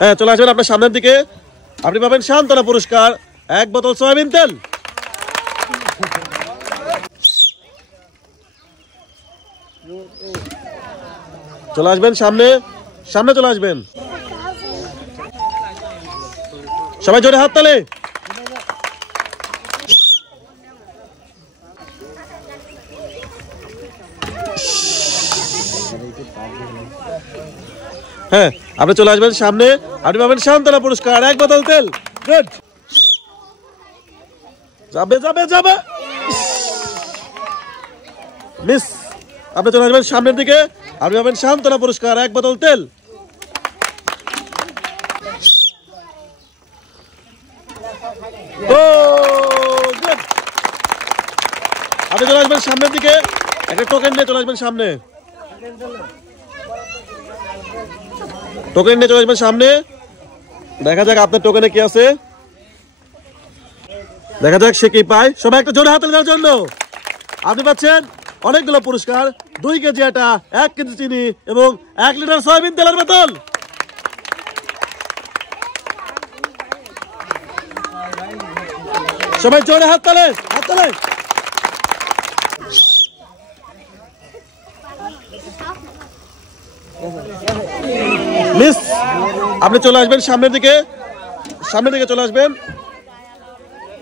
হ্যাঁ, চলে আসবেন আপনার সামনের দিকে। আপনি পাবেন সান্ত্বনা পুরস্কার 1 বোতল সয়াবিন তেল। চলে আসবেন সামনে চলে আসবেন। সবাই জোরে হাত তালে। হ্যাঁ, আপনি চলে আসবেন সামনে। আপনি পাবেন সান্ত্বনা পুরস্কার 1 বোতল তেল। গুড। যাবে যাবে যাবে মিস। আপনি চলে আসবেন সামনের দিকে। আপনি পাবেন সান্ত্বনা পুরস্কার 1 বোতল তেল। ও গুড। আপনি চলে আসবেন সামনের দিকে। একটা টোকেন নিয়ে চলে আসবেন সামনে। টোকেন নিয়ে চলে আসবেন সামনে। দেখা যাক আপনার টোকেনে কি আছে। দেখা যাক সে কি পায়। সবাই একটা জোরে হাত তালি দেওয়ার জন্য। আপনি পাচ্ছেন অনেকগুলো পুরস্কার। 2 কেজি আটা, 1 কেজি চিনি এবং 1 লিটার সয়াবিন তেলের বোতল। সবাই জোরে হাত তালে, হাত তালে। মিস, আপনি চলে আসবেন সামনের দিকে চলে আসবেন।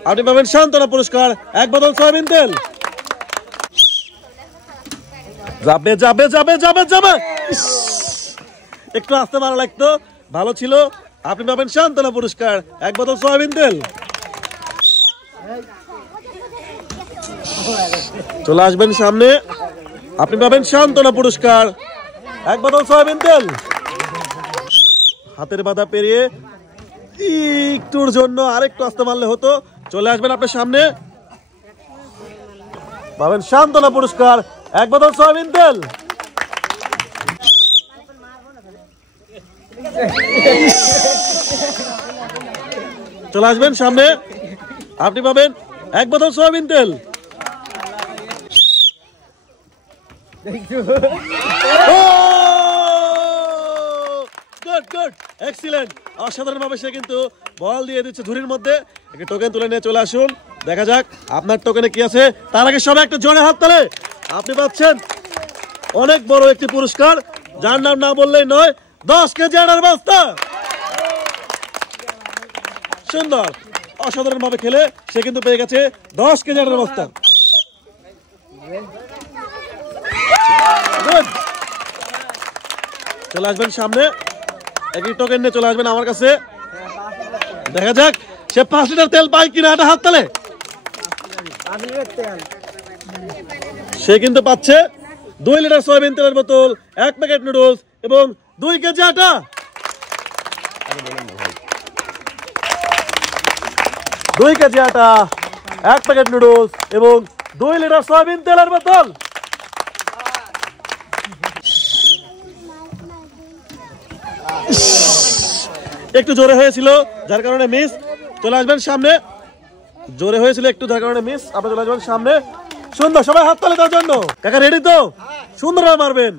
আপনি পাবেন সান্ত্বনা পুরস্কার 1 বোতল সয়াবিন তেল। যাবে যাবে যাবে যাবে যাবে। একটু আসতে ভালো লাগতো, ভালো ছিল। আপনি পাবেন সান্ত্বনা পুরস্কার 1 বোতল সয়াবিন তেল। চলে আসবেন সামনে। আপনি পাবেন সান্ত্বনা পুরস্কার 1 বোতল সয়াবিন তেল। হাতের বাধা পেরিয়ে একটুর জন্য আরেকটু আসতে পারলে হতো। চলে আসবেন আপনার সামনে। পাবেন সান্ত্বনা পুরস্কার 1 বোতল সয়াবিন তেল। চলে আসবেন সামনে। আপনি পাবেন 1 বোতল সয়াবিন তেল। এক্সিলেন্ট। অসাধারণ ভাবে সে কিন্তু বল দিয়ে দিচ্ছে ঝুড়ির মধ্যে। একটা টোকেন তুলে নিয়ে চলে আসুন। দেখা যাক আপনার টোকেনে কি আছে। তার আগে সবাই একটা জোরে হাত তালে। আপনি পাচ্ছেন অনেক বড় একটি পুরস্কার, যার নাম না বললেই নয়। 10 কেজি আটার বস্তা। সুন্দর, অসাধারণ ভাবে খেলে সে কিন্তু পেয়ে গেছে 10 কেজি আটার বস্তা। চলে আসবেন সামনে। একই টোকেন নিয়ে চলে আসবেন আমার কাছে। দেখা যাক সে 5 লিটার তেল পায় কিনা। একটা হাত তালে। সে কিন্তু পাচ্ছে 2 লিটার সয়াবিন তেলের বোতল, 1 প্যাকেট নুডলস এবং 2 কেজি আটা। 2 কেজি আটা, 1 প্যাকেট নুডলস এবং 2 লিটার সয়াবিন তেলের বোতল। একটু জোরে হয়েছিল যার কারণে মিস। চলে আসবেন সামনে। জোরে হয়েছিল একটু যার কারণে মিস। আপনি চলে আসবেন সামনে। সুন্দর, সবাই হাত তালে তার জন্য। কাকা রেডি তো? সুন্দরভাবে মারবেন।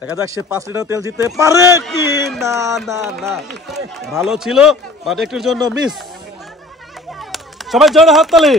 দেখা যাক সে 5 লিটার তেল জিততে পারে কি না। না না, ভালো ছিল বাট একটুর জন্য মিস। সবাই জোরে হাত তালে।